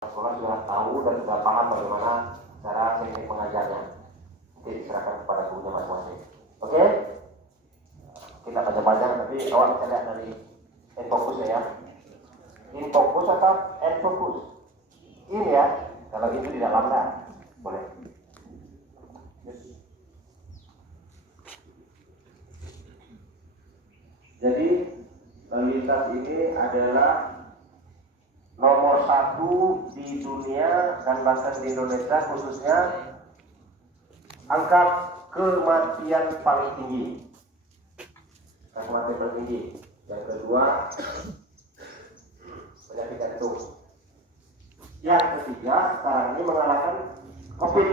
sekolah sudah tahu dan sudah paham bagaimana cara teknik mengajarnya. Nanti diserahkan kepada gurunya masing-masing. Oke? Kita akan panjang, tapi awal kita lihat dari end fokus ya. In fokus atau end fokus? Ini ya. Kalau itu tidak lama, boleh. Jadi lalu lintas ini adalah nomor 1 di dunia dan bahkan di Indonesia khususnya angka kematian paling tinggi. Angka kematian paling tinggi. Yang kedua penyakit jantung. Yang ketiga sekarang ini mengalahkan COVID.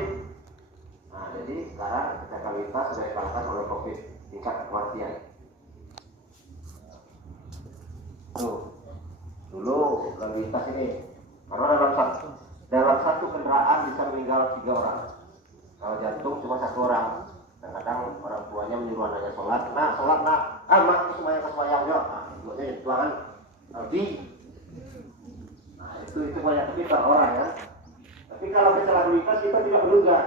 Nah, jadi sekarang fatalitas sudah dikalahkan oleh COVID, tingkat kematian. Tuh. Dulu lalu lintas ini karena dalam satu kendaraan bisa meninggal 3 orang. Kalau jantung cuma 1 orang. Kadang-kadang orang tuanya menyuruh anaknya sholat, mak semuanya ke semayang ya. Nah, itu tuangan lebih. Nah, itu banyak tapi per orang ya. Tapi kalau masalah lalu lintas kita tidak menduga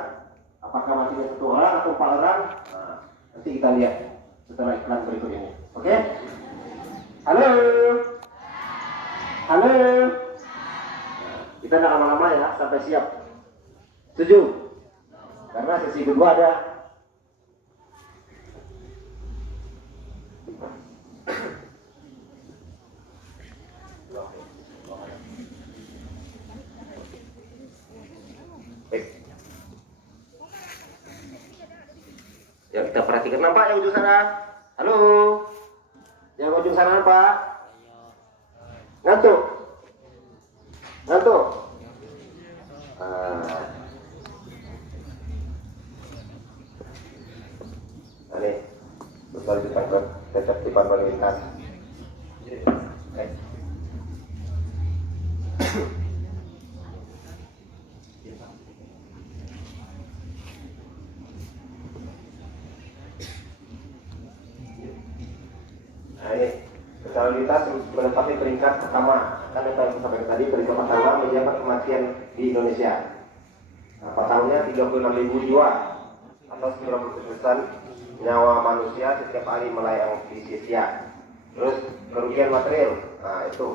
apakah matinya 1 orang atau 4 orang. Nah, nanti kita lihat setelah iklan berikut ini. Oke? Halo. Halo. Kita tidak lama-lama ya, sampai siap. Setuju? Karena sesi kedua ada. Baik. Ya kita perhatikan, nampak yang ujung sana? Halo. Yang ujung sana nampak? Ngantuk? Ngantuk? Ini betul dipanggil ketertiban lalu lintas. Nah ini lalu lintas menempati peringkat pertama. Kan yang saya sampaikan tadi, peringkat pertama menjabat kematian di Indonesia. Nah, per tahunnya 36.000 jiwa atau 90% nyawa manusia setiap hari melayang di sia-sia. Terus kerugian material, nah itu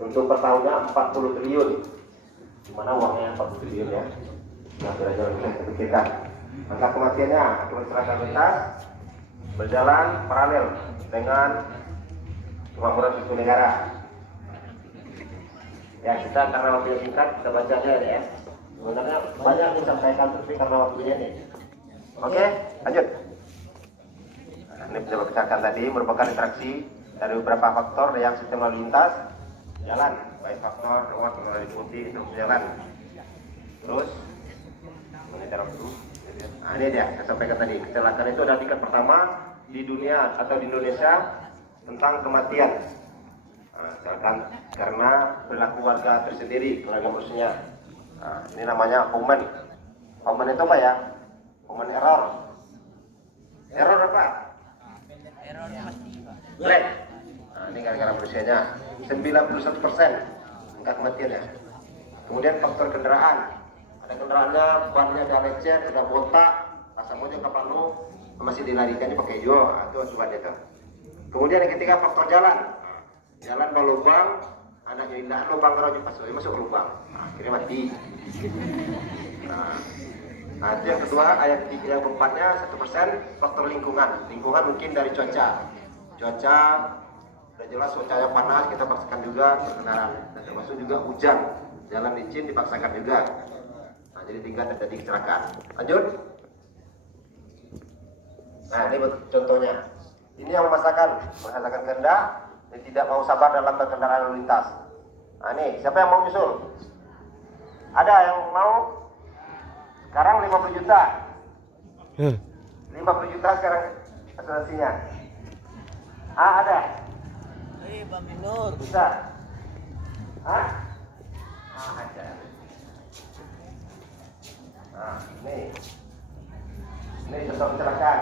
untuk per tahunnya 40 triliun. Gimana uangnya 40 triliun ya? Nah, belajar bisa dipikirkan. Angka kematiannya akibat kecelakaan lintas berjalan paralel dengan kemakmuran suatu negara. Ya, kita karena waktu singkat kita baca aja ya. Sebenarnya banyak yang disampaikan tapi karena waktunya nih. Oke, lanjut. Nah, ini penyebab kecelakaan tadi merupakan interaksi dari beberapa faktor yang sistem lalu lintas jalan, baik faktor ruang pengendali putih itu jalan. Terus nah, ini dia saya sampaikan tadi, kecelakaan itu adalah tingkat pertama di dunia atau di Indonesia tentang kematian. Misalkan karena perilaku warga tersendiri, keluarga manusia. Nah, ini namanya human. Human itu apa ya? Human error. Error apa? Error black. Nah, ini gara-gara manusianya. 91% angka kematiannya. Kemudian faktor kendaraan. Ada kendaraannya, bannya ada lecet, ada botak, pasamonya kapanu, masih dilarikannya pakai jual, itu akibatnya kan. Kemudian yang ketiga faktor jalan. Jalan berlubang, anaknya indah lubang kerojuk pas masuk ke lubang, nah, akhirnya mati. Nah, itu yang kedua, ayat yang keempatnya 1% faktor lingkungan. Lingkungan mungkin dari cuaca, udah jelas cuacanya panas, kita paksakan juga berkendaraan. Dan termasuk juga hujan, jalan licin dipaksakan juga. Nah, jadi tinggal terjadi kecelakaan. Lanjut. Nah, ini contohnya. Ini yang memaksakan kehendak dan tidak mau sabar dalam berkendaraan lalu lintas. Nah ini, siapa yang mau nyusul? Ada yang mau? Sekarang 50 juta. 50 juta sekarang asuransinya. Ada? Bang Nur. Bisa? Ada. Nah, ini contoh kecelakaan.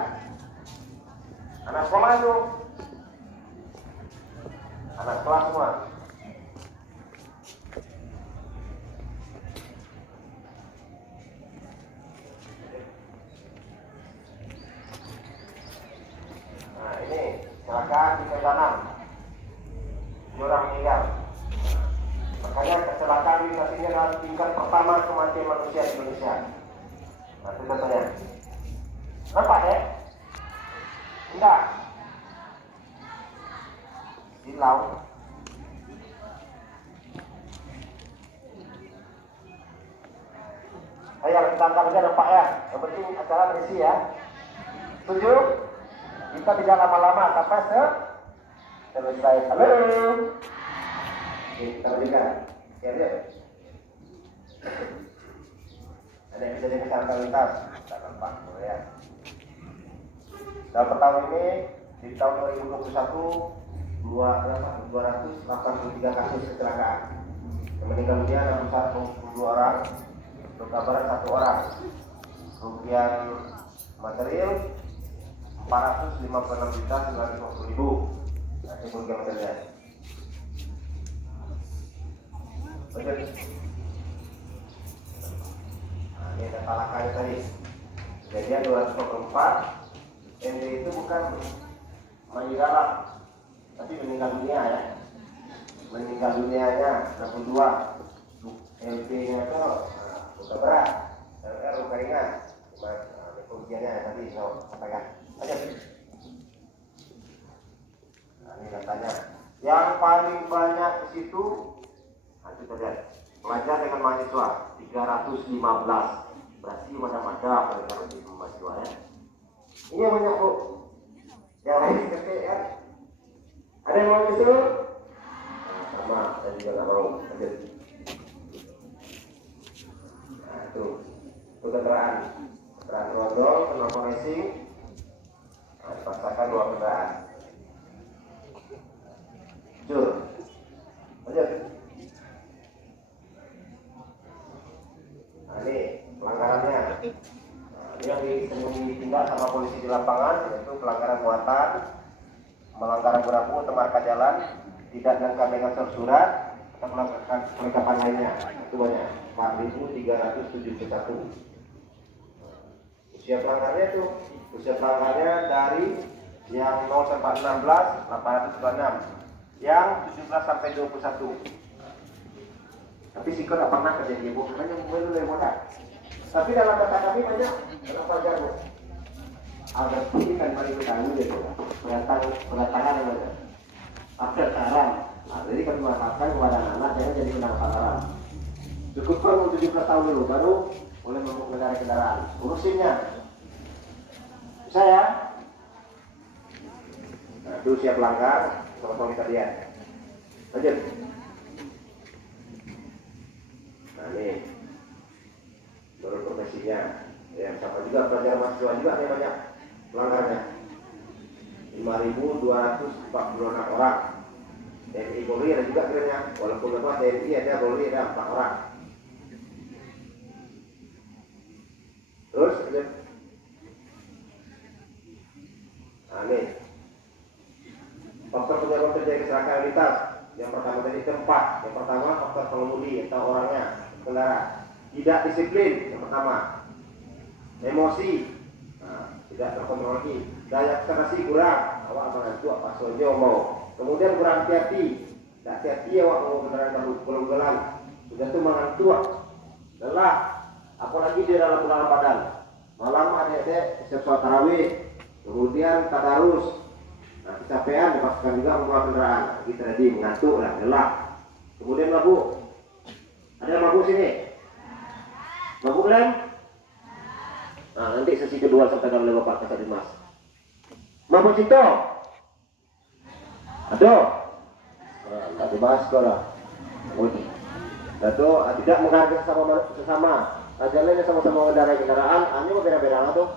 Anak sekolah itu. Anak kelas semua. kecelakaan di Medan, 7 orang meninggal. Makanya kecelakaan lintas ini adalah tingkat pertama kematian manusia di Indonesia. Nah, itu contohnya. Nampak ya? Enggak. Silau. Ayo kita angkat aja nampak ya. Yang penting acara berisi ya. Setuju? Kita tidak lama-lama sampai selesai. Halo. Oke, kita berikan. Ya, dia. Ada yang bisa jadi kesehatan lintas. Kita nampak, ya. Dalam tahun ini di tahun 2021 283 kasus kecelakaan. Yang meninggal dunia 62 orang, luka berat 1 orang. Kerugian material 456.950.000. Nah, ini kerugian material. Betul. Nah, ini ada talakannya tadi. Kejadian 224. ND itu bukan meninggal, tapi meninggal dunia ya. Meninggal dunianya 62. LP-nya itu luka berat, LR luka ringan. Cuma kerugiannya tadi saya sampaikan. Aja. Nah, ini datanya. Yang paling banyak di situ, nah, kita lihat pelajar dengan mahasiswa 315. Berarti macam-macam mereka lebih mahasiswa ya. Ini yang banyak bu. Yang lain seperti ya. Ada yang mau itu? Nah, sama, saya juga nggak mau. Lanjut. Nah itu kendaraan rodol, kenapa racing? Nah, dipaksakan 2 kendaraan. Jur. Lanjut. Nah ini pelanggarannya. Yang ditindak sama polisi di lapangan yaitu pelanggaran muatan, melanggar rambu atau marka jalan, tidak lengkap dengan surat atau melakukan kelengkapan lainnya. Itu banyak 4.371. Usia pelanggarnya dari yang 0 sampai 16 896, yang 17 sampai 21. Tapi sih kok tidak pernah terjadi bu, karena yang belum lebih mudah. Tapi dalam data kami banyak pelajar bu. Ada ini kan paling bertanggung gitu. Berdatangan yang ada. Ada saran. Nah, jadi kami mengatakan kepada anak-anak jangan jadi kendaraan. Cukup kalau 17 tahun dulu baru boleh mengendarai kendaraan. Urusinnya. Saya. Nah, itu siap langgar. Sama kita lihat. Lanjut. Nah ini. Menurut profesinya, ya sama juga pelajar mahasiswa juga nih banyak pelanggarnya. 5.246 orang. TNI Polri ada juga kiranya, walaupun apa TNI ada Polri ada 4 orang. Terus, nah ini faktor penyebab terjadi kecelakaan lintas. Yang pertama tadi tempat, yang pertama faktor pengemudi atau orangnya kendaraan. Tidak disiplin yang pertama, emosi, nah, tidak terkontrol lagi, daya konsentrasi kurang, awak mengantuk pas sojo mau, kemudian kurang hati-hati, tidak hati-hati awak mau kendaraan ugal-ugalan, sudah itu mengantuk, lelah, apalagi di dalam badan, malam adik-adik siap sholat tarawih, kemudian tadarus, nah kecapean dipaksakan juga membawa kendaraan, kita tadi mengantuk lah, lelah, kemudian mabuk, ada yang mabuk sini. Mabuk lem? Nah nanti sesi kedua sampaikan oleh Bapak Kasat Dimas. Mabuk situ? Aduh? Nah, tak dibahas kau lah. Itu tidak menghargai sesama. Jalannya sama-sama mengendarai kendaraan. Ini mau beda-beda lah tuh.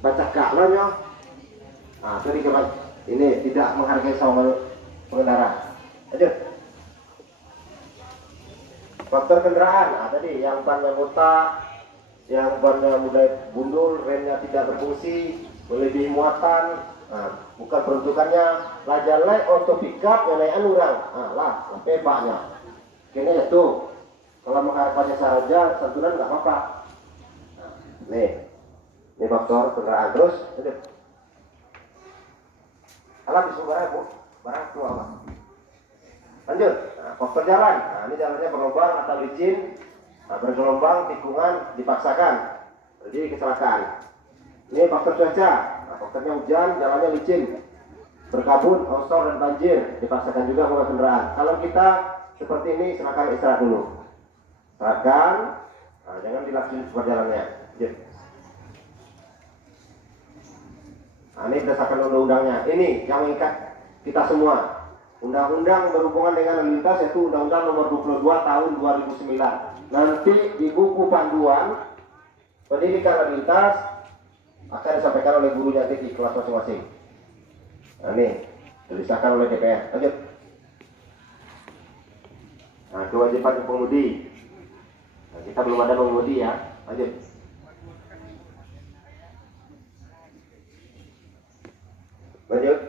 Baca kak lah ya. Nah ini tidak menghargai sama pengendara. Lanjut. Faktor kendaraan, nah tadi yang bannya botak, yang bannya mulai bundul, remnya tidak berfungsi, melebihi muatan, nah, bukan peruntukannya, lajalai auto pickup yang naik orang, nah lah, sampai baknya, kayaknya itu, kalau mengharapkannya saja, santunan nggak apa-apa. Nah, ini faktor kendaraan terus, Alat isu barang bu, barang keluar mas. Lanjut, nah, faktor jalan. Nah, ini jalannya berlubang atau licin, nah, bergelombang, tikungan, dipaksakan, jadi kecelakaan. Ini faktor cuaca. Nah, faktornya hujan, jalannya licin, berkabut, longsor dan banjir, dipaksakan juga mogok kendaraan. Kalau kita seperti ini, silakan istirahat dulu. Istirahatkan, nah, jangan dilaksanakan perjalanannya. Lanjut. Nah, ini berdasarkan undang-undangnya. Ini yang mengikat kita semua. Undang-undang berhubungan dengan lalu lintas yaitu Undang-Undang Nomor 22 Tahun 2009. Nanti di buku panduan pendidikan lalu lintas akan disampaikan oleh gurunya di kelas masing-masing. Nah, ini disahkan oleh DPR. Lanjut. Nah, kewajiban pengemudi. Nah, kita belum ada pengemudi ya. Lanjut. Lanjut.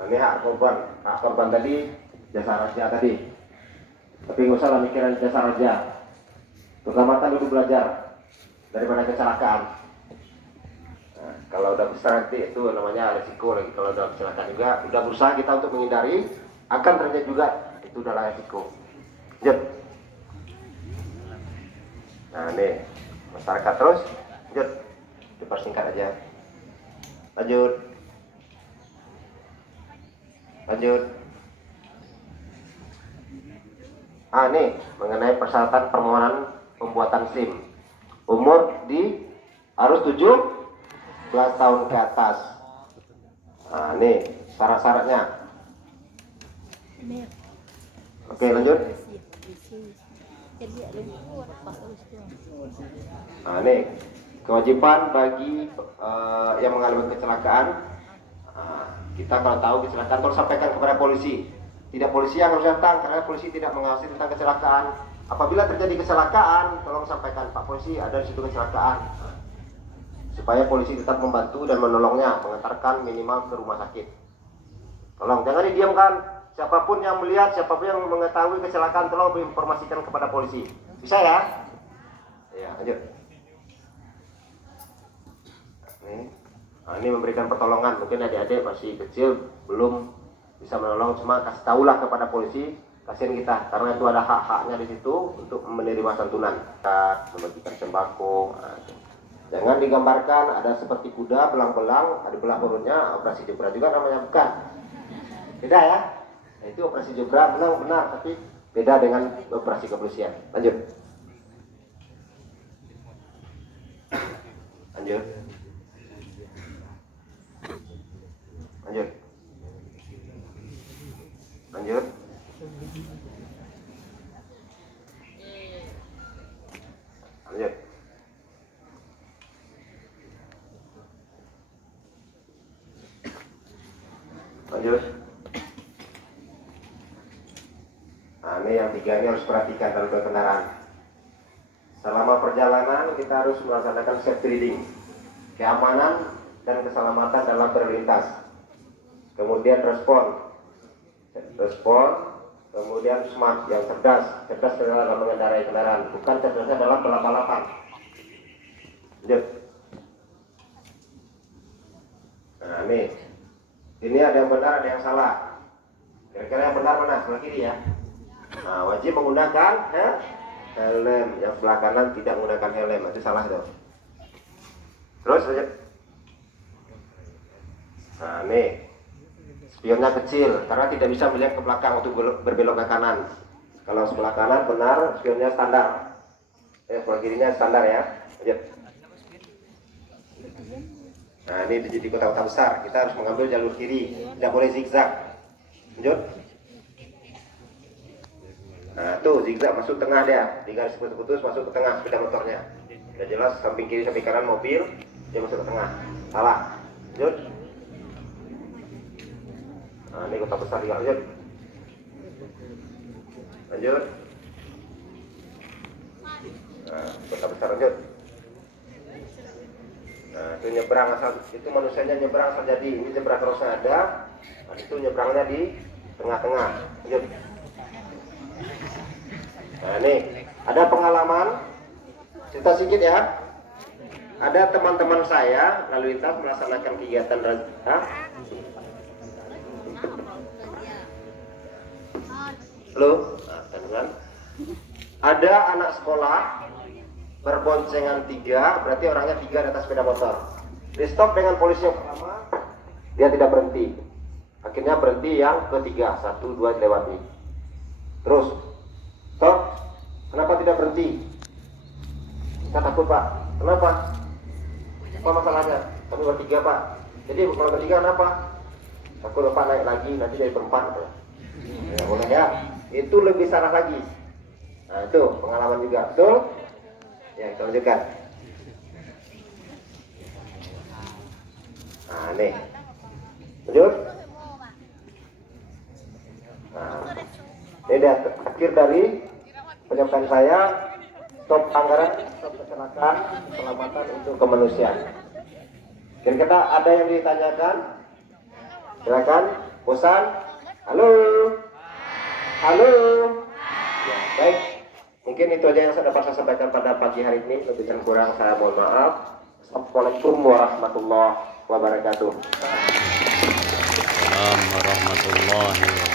Nah, ini hak korban tadi jasa raja tadi. Tapi nggak usah lah mikirin jasa raja. Keselamatan dulu belajar daripada kecelakaan. Nah, kalau udah besar nanti itu namanya resiko lagi. Kalau udah kecelakaan juga, udah berusaha kita untuk menghindari, akan terjadi juga itu adalah resiko. Lanjut. Nah, ini masyarakat terus. Lanjut. Dipersingkat aja. Lanjut. Lanjut. Ini mengenai persyaratan permohonan pembuatan SIM. Umur harus 17 tahun ke atas. Nah, ini syarat-syaratnya. Oke, lanjut. Nah, ini kewajiban bagi yang mengalami kecelakaan. Kita kalau tahu kecelakaan terus sampaikan kepada polisi. Tidak polisi yang harus datang karena polisi tidak mengawasi tentang kecelakaan. Apabila terjadi kecelakaan, tolong sampaikan Pak Polisi ada di situ kecelakaan. Supaya polisi tetap membantu dan menolongnya, mengantarkan minimal ke rumah sakit. Tolong jangan didiamkan. Siapapun yang melihat, siapapun yang mengetahui kecelakaan, tolong berinformasikan kepada polisi. Bisa ya? Ya, lanjut. Ini memberikan pertolongan. Mungkin adik-adik masih kecil, belum bisa menolong, cuma kasih tahulah kepada polisi, kasihan kita, karena itu ada hak-haknya di situ untuk menerima santunan, membagikan sembako. Jangan digambarkan ada seperti kuda belang-belang, ada belah urutnya, operasi jebra juga namanya, bukan? Beda ya? Nah, itu operasi jebra benar, tapi beda dengan operasi kepolisian. Lanjut. Lanjut. Lanjut. Lanjut. Lanjut. Lanjut. Nah, ini yang tiga ini harus perhatikan dalam berkendaraan. Selama perjalanan kita harus melaksanakan safety reading, keamanan dan keselamatan dalam berlintas. Kemudian respon, kemudian smart yang cerdas dalam mengendarai kendaraan, bukan cerdasnya dalam balap-balapan. Lanjut. Nah, ini ada yang benar, ada yang salah. Kira-kira yang benar mana? Sebelah kiri ya. Nah, wajib menggunakan helm. Yang sebelah kanan tidak menggunakan helm, itu salah tuh. Terus lanjut. Nah, spionnya kecil karena tidak bisa melihat ke belakang untuk berbelok ke kanan. Kalau sebelah kanan benar, spionnya standar. Sebelah kirinya standar ya. Lanjut. Nah, ini di kota-kota besar kita harus mengambil jalur kiri, tidak boleh zigzag. Lanjut. Nah, tuh zigzag masuk tengah dia, di garis putus masuk ke tengah sepeda motornya. Sudah jelas samping kiri samping kanan mobil, dia masuk ke tengah. Salah. Lanjut. Nah, ini kota besar juga. Lanjut. Lanjut. Nah, kota besar lanjut. Nah, itu nyebrang asal, itu manusianya nyebrang asal jadi. Ini zebra crossnya ada. Nah, itu nyebrangnya di tengah-tengah. Lanjut. Nah, ini ada pengalaman, cerita sedikit ya. Ada teman-teman saya lalu lintas melaksanakan kegiatan Halo, teman. Ada anak sekolah berboncengan 3, berarti orangnya 3 di atas sepeda motor. Di stop dengan polisi yang pertama, dia tidak berhenti. Akhirnya berhenti yang ketiga, 1, 2 dilewati. Terus, stop. Kenapa tidak berhenti? Kita takut pak. Kenapa? Apa masalahnya? Kami bertiga pak. Jadi kalau bertiga kenapa? Takut bapak naik lagi, nanti jadi berempat. Ya boleh ya. Itu lebih salah lagi. Nah itu pengalaman juga, betul? Ya kita lanjutkan. Nah nih, lanjut. Nah, ini dia akhir dari penyampaian saya. Stop anggaran, stop kecelakaan, keselamatan untuk kemanusiaan. Kira-kira ada yang ditanyakan? Silakan, bosan? Halo, halo. Ya, baik. Mungkin itu aja yang dapat saya sampaikan pada pagi hari ini. Lebih dan kurang saya mohon maaf. Assalamualaikum warahmatullahi wabarakatuh. Assalamualaikum warahmatullahi wabarakatuh.